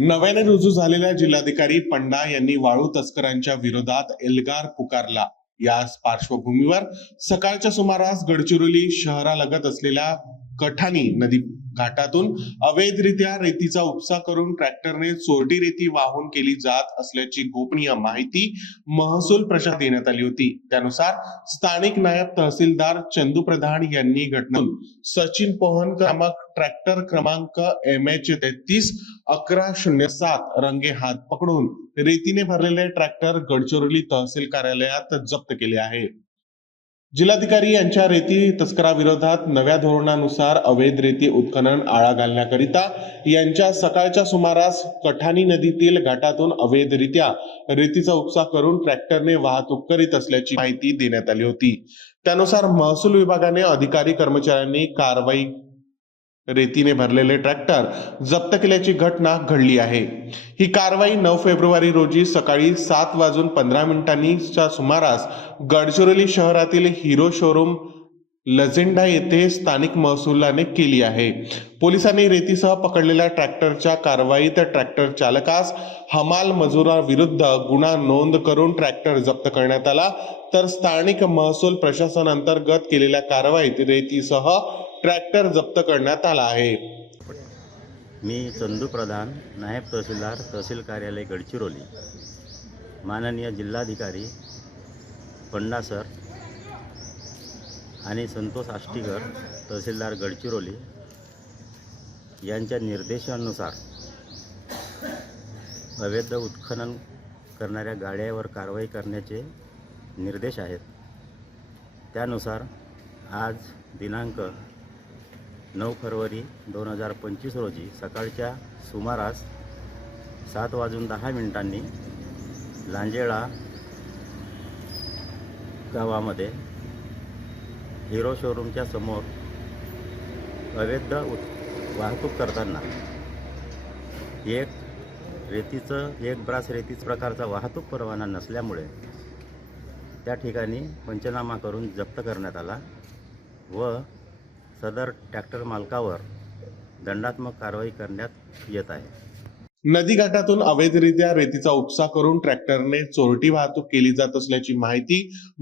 नव्याने रुजू झालेल्या जिल्हाधिकारी पंडा यांनी वाळू तस्करांच्या विरोधात एल्गार पुकारला. या पार्श्वभूमीवर सकाळच्या सुमारास गडचिरोली शहरालगत असलेल्या कठाणी नदी घाटातून अवैधरित्या रेतीचा उपसा करून ट्रॅक्टरने चोरटी रेती वाहून केली जात असल्याची गोपनीय माहिती महसूल प्रशासन देण्यात आली होती. त्यानुसार स्थानिक नायब तहसीलदार चंदू प्रधान यांनी घटनेतून सचिन पोहन क्रमांक ट्रॅक्टर क्रमांक एम एच तेहतीस अकरा शून्य सात रंगे हात पकडून रेतीने भरलेले ट्रॅक्टर गडचिरोली तहसील कार्यालयात जप्त केले आहे. जिल्हाधिकारी यांच्या रेती तस्कराविरोधात नव्या धोरणानुसार अवैध रेती उत्खनन आळा घालण्याकरिता यांच्या सकाळच्या सुमारास कठाणी नदीतील घाटातून अवैधरित्या रेतीचा उपसा करून ट्रॅक्टरने वाहतूक करीत असल्याची माहिती देण्यात आली होती. त्यानुसार महसूल विभागाने अधिकारी कर्मचाऱ्यांनी कारवाई रेतीने भरलेले ट्रॅक्टर जप्त केल्याची घटना घडली आहे. ही कारवाई नऊ फेब्रुवारी रोजी सकाळी सात वाजून पंधरा मिनिटांनीच्या सुमारास गडचिरोली शहरातील हिरो शोरूम लझेंडा येथे स्थानिक महसुलाने केली आहे. पोलिसांनी रेतीसह पकडलेल्या ट्रॅक्टरच्या कारवाईत ट्रॅक्टर चालकास हमाल मजुराविरुद्ध गुन्हा नोंद करून ट्रॅक्टर जप्त करण्यात आला. तर स्थानिक महसूल प्रशासनांतर्गत केलेल्या कारवाईत रेतीसह ट्रॅक्टर जप्त करण्यात आला आहे. मी चंदू प्रधान नायब तहसीलदार तहसील कार्यालय गडचिरोली. माननीय जिल्हाधिकारी पंडा सर आणि संतोष आष्टीकर तहसीलदार गडचिरोली यांच्या निर्देशानुसार अवैध उत्खनन करणाऱ्या गाड्यावर कारवाई करण्याचे निर्देश आहेत. त्यानुसार आज दिनांक नऊ फरवरी दोन हजार पंचवीस रोजी सकाळच्या सुमारास सात वाजून दहा मिनिटांनी लांजेळा गावामध्ये हिरो शोरूमच्या समोर अवैध उत वाहतूक करताना एक रेतीचं एक ब्रास रेतीच प्रकारचा वाहतूक परवाना नसल्यामुळे त्या ठिकाणी पंचनामा करून जप्त करण्यात आला व सदर ट्रॅक्टर मालकावर दंडात्मक कारवाई करण्यात येत आहे. नदी घाटातून अवैधरित्या रेतीचा उपसा करून ट्रॅक्टरने चोरटी वाहतूक केली जात असल्याची माहिती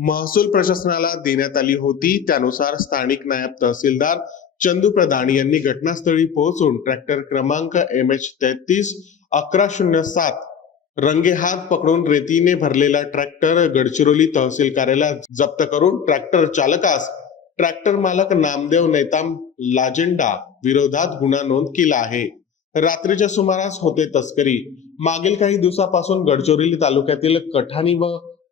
महसूल प्रशासनाला देण्यात आली होती. त्यानुसार स्थानिक नायब तहसीलदार चंदू प्रधान यांनी घटनास्थळी पोहोचून ट्रॅक्टर क्रमांक एम एच तेहतीस अकरा शून्य सात रंगेहात पकडून रेतीने भरलेला ट्रॅक्टर गडचिरोली तहसील कार्यालयात जप्त करून ट्रॅक्टर चालकास ट्रॅक्टर मालक नामदेव नेताम लाजेंडा विरोधात गुन्हा नोंद केला आहे. रात्रीच्या सुमारास होते तस्करी. मागील काही दिवसापासून गडचिरोली तालुक्यातील कठाणी व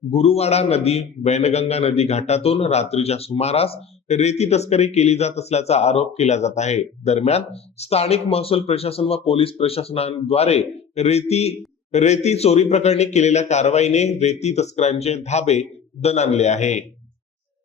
गुरुवाडा नदी वैनगंगा नदी घाटातून रात्रीच्या सुमारास रेती तस्करी केली जात असल्याचा आरोप केला जात आहे. दरम्यान स्थानिक महसूल प्रशासन व पोलीस प्रशासनाद्वारे रेती रेती चोरी प्रकरणी केलेल्या कारवाईने रेती तस्करांचे धाबे दणाणले आहे.